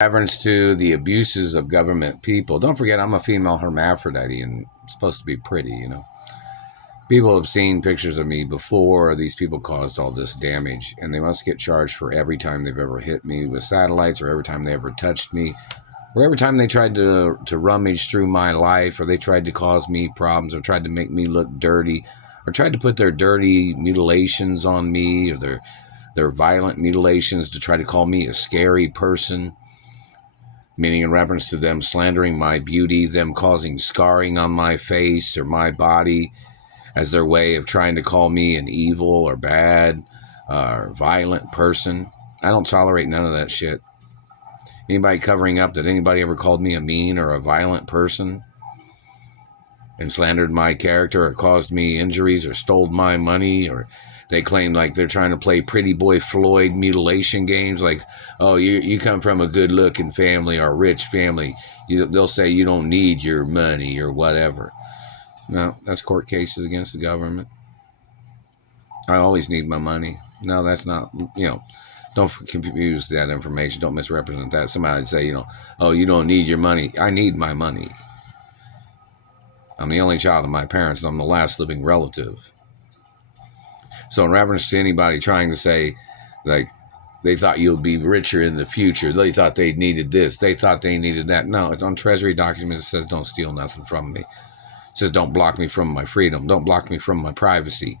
Reference to the abuses of government people. Don't forget, I'm a female hermaphrodite and I'm supposed to be pretty, you know. People have seen pictures of me before. These people caused all this damage, and they must get charged for every time they've ever hit me with satellites, or every time they ever touched me, or every time they tried to rummage through my life, or they tried to cause me problems, or tried to make me look dirty, or tried to put their dirty mutilations on me, or their violent mutilations to try to call me a scary person, meaning in reference to them slandering my beauty, them causing scarring on my face or my body as their way of trying to call me an evil or bad or violent person. I don't tolerate none of that shit. Anybody covering up that anybody ever called me a mean or a violent person and slandered my character or caused me injuries or stole my money, or they claim like they're trying to play Pretty Boy Floyd mutilation games, like, oh, you come from a good-looking family or a rich family. They'll say you don't need your money or whatever. No, that's court cases against the government. I always need my money. No, that's not, don't confuse that information. Don't misrepresent that. Somebody would say, oh, you don't need your money. I need my money. I'm the only child of my parents, and I'm the last living relative. So in reference to anybody trying to say, like, they thought you'll be richer in the future, they thought they needed this, they thought they needed that. No, it's on Treasury documents. It says don't steal nothing from me. It says don't block me from my freedom. Don't block me from my privacy.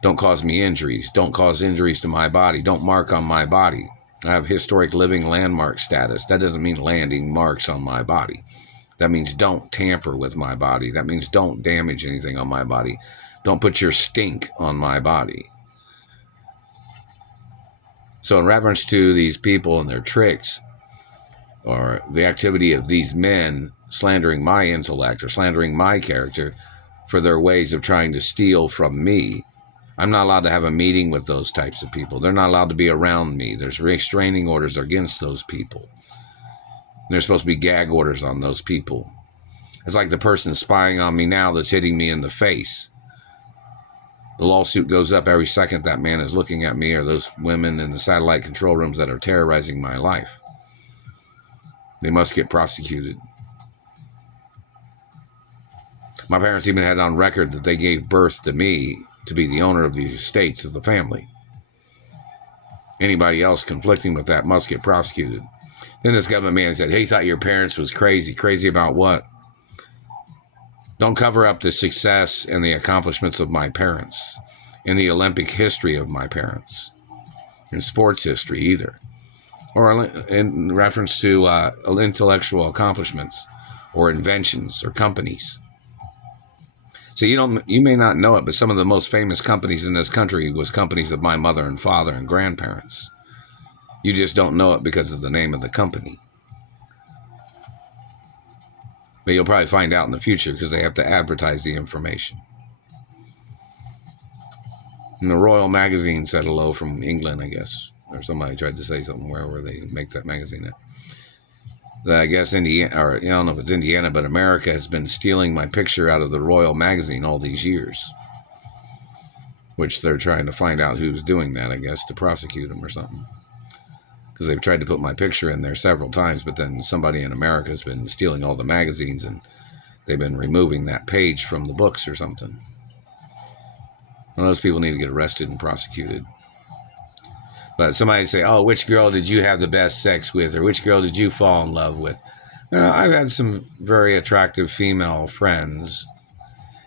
Don't cause me injuries. Don't cause injuries to my body. Don't mark on my body. I have historic living landmark status. That doesn't mean landing marks on my body. That means don't tamper with my body. That means don't damage anything on my body. Don't put your stink on my body. So in reference to these people and their tricks, or the activity of these men slandering my intellect or slandering my character for their ways of trying to steal from me, I'm not allowed to have a meeting with those types of people. They're not allowed to be around me. There's restraining orders against those people. There's supposed to be gag orders on those people. It's like the person spying on me now that's hitting me in the face. The lawsuit goes up every second that man is looking at me, or those women in the satellite control rooms that are terrorizing my life. They must get prosecuted. My parents even had on record that they gave birth to me to be the owner of the estates of the family. Anybody else conflicting with that must get prosecuted. Then this government man said, hey, he thought your parents was crazy. Crazy about what? Don't cover up the success and the accomplishments of my parents, in the Olympic history of my parents, in sports history either, or in reference to intellectual accomplishments or inventions or companies. So you may not know it, but some of the most famous companies in this country was companies of my mother and father and grandparents. You just don't know it because of the name of the company. But you'll probably find out in the future because they have to advertise the information. And the Royal Magazine said hello from England, I guess. Or somebody tried to say something wherever they make that magazine at. I guess Indiana, or I don't know if it's Indiana, but America has been stealing my picture out of the Royal Magazine all these years. Which they're trying to find out who's doing that, I guess, to prosecute them or something. Because they've tried to put my picture in there several times, but then somebody in America has been stealing all the magazines, and they've been removing that page from the books or something. Well, those people need to get arrested and prosecuted. But somebody say, oh, which girl did you have the best sex with, or which girl did you fall in love with? I've had some very attractive female friends,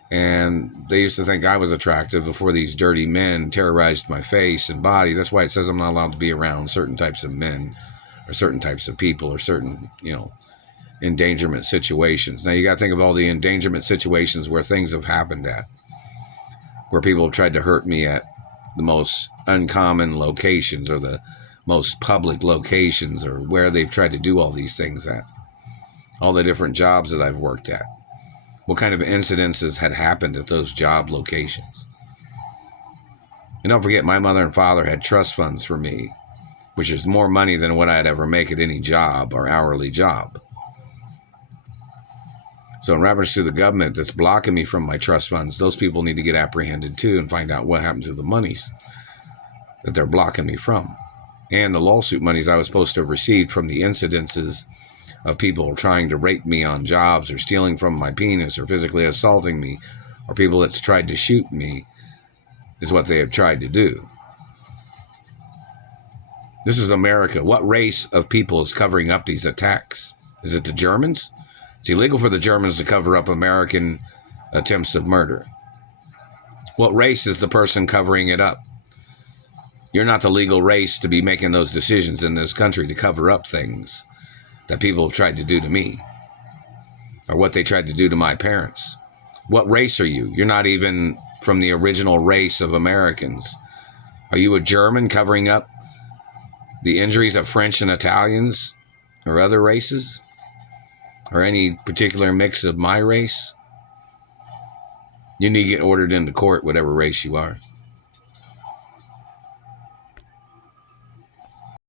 and they used to think I was attractive before these dirty men terrorized my face and body. That's why it says I'm not allowed to be around certain types of men or certain types of people or certain, endangerment situations. Now, you got to think of all the endangerment situations where things have happened at, where people have tried to hurt me at the most uncommon locations or the most public locations, or where they've tried to do all these things at. All the different jobs that I've worked at. What kind of incidences had happened at those job locations. And don't forget, my mother and father had trust funds for me, which is more money than what I'd ever make at any job or hourly job. So in reference to the government that's blocking me from my trust funds, those people need to get apprehended too and find out what happened to the monies that they're blocking me from. and the lawsuit monies I was supposed to have received from the incidences of people trying to rape me on jobs or stealing from my penis or physically assaulting me or people that's tried to shoot me is what they have tried to do. This is America. What race of people is covering up these attacks? Is it the Germans? It's illegal for the Germans to cover up American attempts of murder. What race is the person covering it up? You're not the legal race to be making those decisions in this country to cover up things that people have tried to do to me or what they tried to do to my parents. What race are you? You're not even from the original race of Americans. Are you a German covering up the injuries of French and Italians or other races or any particular mix of my race? You need to get ordered into court, whatever race you are.